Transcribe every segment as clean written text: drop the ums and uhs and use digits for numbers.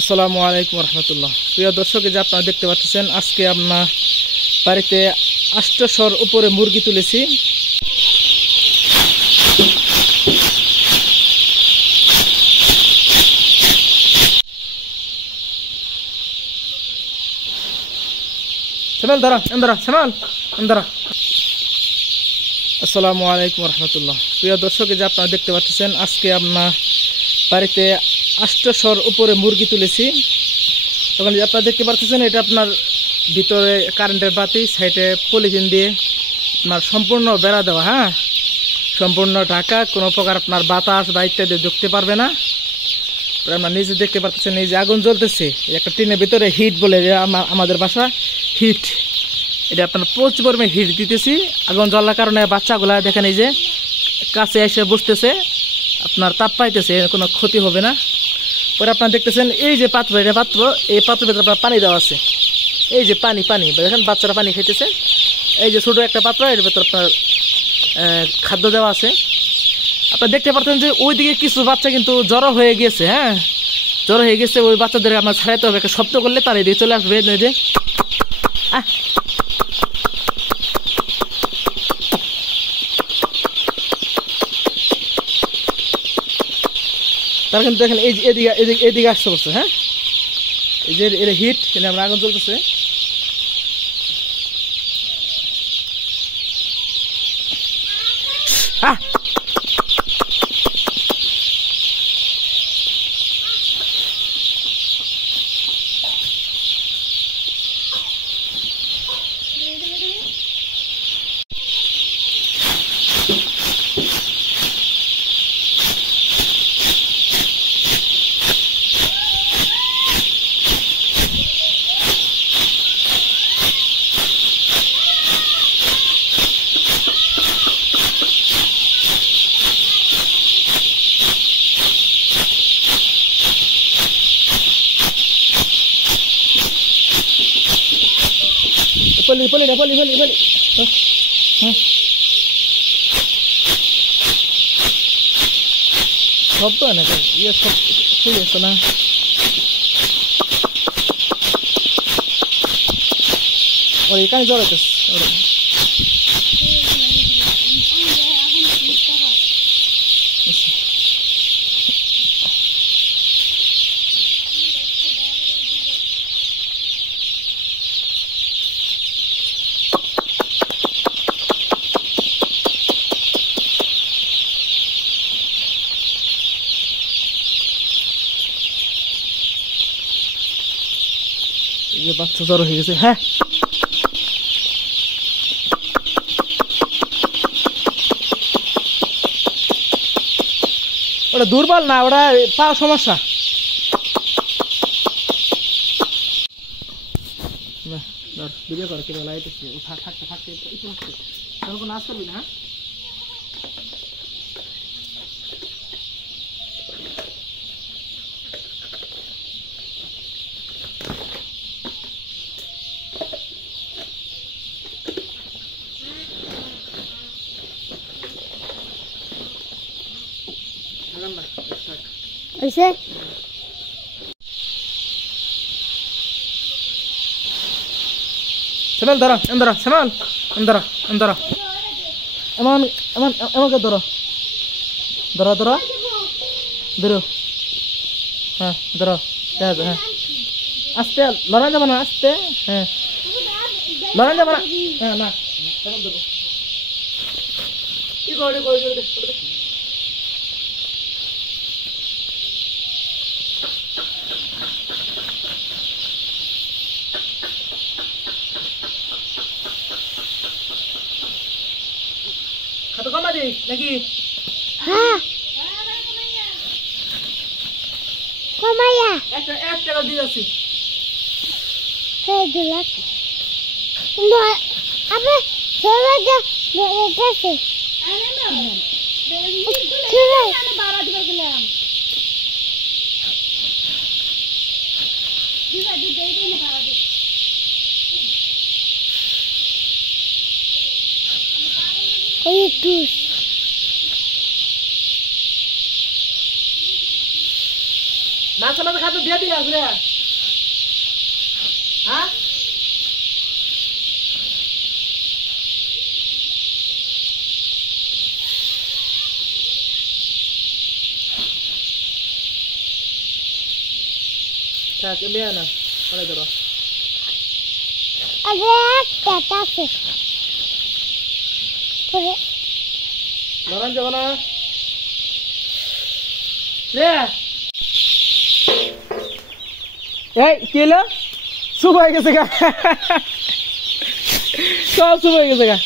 আসসালামু আলাইকুম রহমতুল্লাহ। প্রিয় দর্শক, যে আপনারা দেখতে পাচ্ছেন আজকে আমরা বাড়িতে 800 উপরে মুরগি তুলেছি। আসসালামু আলাইকুম রহমতুল্লাহ। প্রিয় দর্শক, যে আপনারা দেখতে পাচ্ছেন আজকে আমরা বাড়িতে 800 উপরে মুরগি তুলেছি। তখন যে আপনারা দেখতে পাচ্ছেন এটা আপনার ভিতরে কারেন্টের বাতি, সাইডে পলিথিন দিয়ে আপনার সম্পূর্ণ বেড়া দেওয়া, হ্যাঁ, সম্পূর্ণ ঢাকা, কোনো প্রকার আপনার বাতাস বা ইত্যাদি ঢুকতে পারবে না। আমরা নিজে দেখতে পাচ্ছেন এই যে আগুন জ্বলতেছে, একটা টিনের ভিতরে হিট বলে যে আমাদের বাসা হিট, এটা আপনার প্রচুর পরিমাণে হিট দিতেছি। আগুন জ্বলার কারণে বাচ্চাগুলা দেখেন এই যে কাছে এসে বসতেছে, আপনার তাপ পাইতেছে, কোনো ক্ষতি হবে না। পরে আপনার দেখতেছেন এই যে পাত্র, এটা পাত্র, এই পাত্রের ভিতরে আপনার পানি দেওয়া আছে। এই যে পানি দেখেন বাচ্চারা পানি খাইতেছে। এই যে ছোটো একটা পাত্র, এর ভিতরে আপনার খাদ্য দেওয়া আছে। আপনার দেখতে পাচ্ছেন যে ওইদিকে কিছু বাচ্চা কিন্তু জড়ো হয়ে গেছে, হ্যাঁ, জড়ো হয়ে গেছে। ওই বাচ্চাদের আমার ছাড়াইতে হবে, একটা শব্দ করলে তার এদিকে চলে আসবে। যে তারা কিন্তু দেখেন এই যে এদিকে আসতে পারছে, হ্যাঁ, এই যে এর হিট, এখানে আমরা আগুন চলতেছে। পলি হ্যাঁ, সব তো না ইয়ে সব ঠিক আছে না। ওর এখানে জ্বর হইতেছে। বাচ্চা জ্বর হয়ে গেছে, হ্যাঁ, ওটা দুর্বল না, ওটা পাওয়া সমস্যা না। ভিডিও করে কেটে লাইতেছি, থাকতে কোনো নাচ করবি না, হ্যাঁ। ऐसे Semal dara, andara, Semal, andara. Eman ke dara. Dara. Hah, dara. Ya, hah. Aste, loran jaman aste. Hah. Loran jaman. Hah, nah. Semal dara. Iko. Kata koma deh, lagi. हाँ कमाया Ek kalau dia sih. है दुलक अबे चला जा बेटा से चला मैंने 12 दिन के लिए दिवा दे दे ना 12 दिन ओए तू মাছ মাছ খাতে দিয়ে দিলাম রে হ্যাঁ থাক লিয়া না পরে ধরো আগে একটা আছে পরে লড়ান যাব না রে এই কি হলো চুপ হয়ে গেছে গা সব চুপ হয়ে গেছে গা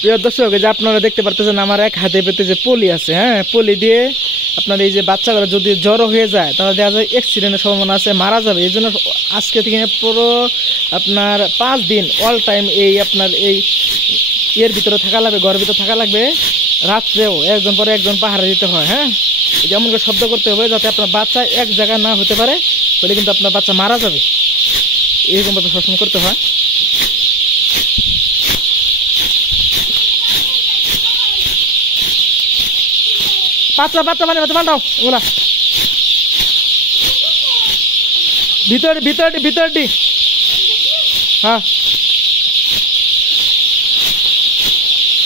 প্রিয় দর্শক যে আপনারা দেখতে পারতেছেন আমার এক হাতে পেতে যে পলি আছে হ্যাঁ পলি দিয়ে আপনার এই যে বাচ্চাগুলো যদি জ্বর হয়ে যায় তাহলে দেখা যায় অ্যাক্সিডেন্টের সম্ভাবনা আছে মারা যাবে এই জন্য আজকে থেকে পুরো আপনার 5 দিন অল টাইম এই আপনার এই এর ভিতরে থাকা লাগবে ঘরের ভিতরে থাকা লাগবে রাত্রেও একজন পরে একজন পাহারা দিতে হয় হ্যাঁ যেমন করে শব্দ করতে হবে যাতে আপনার বাচ্চা এক জায়গায় না হতে পারে বলে কিন্তু আপনার বাচ্চা মারা যাবে এরকমভাবে সবসময় করতে হয় পাতলা পাতলা মানে পাল্টাও ওগুলা ভিতরটি হ্যাঁ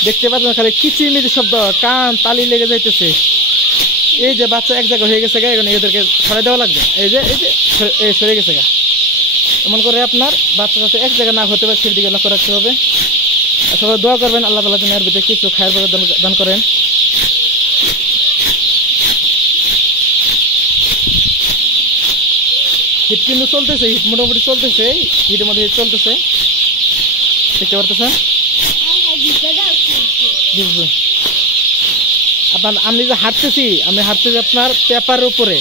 দেখতে পাচ্ছেন খালি কিচিরমিচি শব্দ কান তালি লেগে যাইতেছে এই যে বাচ্চা এক জায়গায় হয়ে গেছে গা এখন এদেরকে সরাই দেওয়া লাগবে এই যে সরে গেছে গা এমন করে আপনার বাচ্চা যাতে এক জায়গায় না হতে পারে সেদিকে লক্ষ্য রাখতে হবে সবাই দোয়া করবেন আল্লাহ তাআলা যেন এর ভিতরে কিছু খায়ের বরকত দান করেন হিট কিন্তু চলতেছে হিট মোটামুটি চলতেছে হিটের মধ্যে চলতেছে দেখতে পারতেছেন বুঝবেন আপনার আমি যে হাঁটতেছি আপনার পেপারের উপরে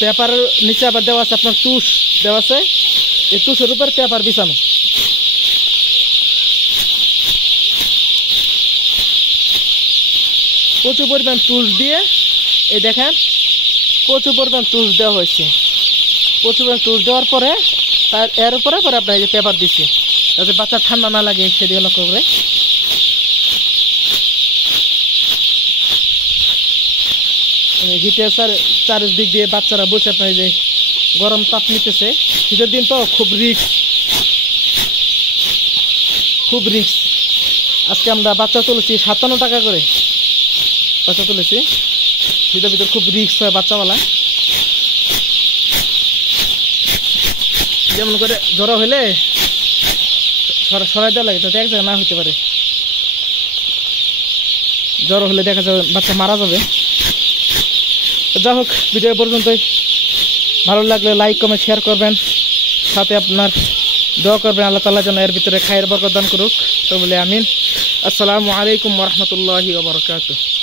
পেপারের নিচে আবার দেওয়া আছে আপনার তুষ দেওয়া আছে এই তুষের উপর পেপার বিছানো প্রচুর পরিমাণ তুষ দিয়ে এই দেখেন প্রচুর পরিমাণ তুষ দেওয়া হয়েছে প্রচুর পরিমাণ তুষ দেওয়ার পরে তার এর উপরে পরে আপনার এই যে পেপার দিচ্ছে যাতে বাচ্চা ঠান্ডা না লাগে সেদিকে লক্ষ্য করে হিটের চারিদিক দিয়ে বাচ্চারা বসে আপনার এই যে গরম তাপ নিতেছে শীতের দিন তো খুব রিস্ক আজকে আমরা বাচ্চা তুলেছি 57 টাকা করে বাচ্চা তুলেছি শীতের ভিতর খুব রিস্ক হয় বাচ্চাওয়ালা যেমন করে জ্বর হলে সরাই দেওয়া লাগে যাতে এক জায়গায় না হতে পারে জ্বর হলে দেখা যাবে বাচ্চা মারা যাবে যাই হোক ভিডিও পর্যন্তই ভালো লাগলে লাইক কমেন্ট শেয়ার করবেন সাথে আপনার দোয়া করবেন আল্লাহ তাআলা যেন এর ভিতরে খায়ের বরকত দান করুক তো বলে আমিন আসসালামু আলাইকুম ওয়া রাহমাতুল্লাহি ওয়া বারাকাতুহু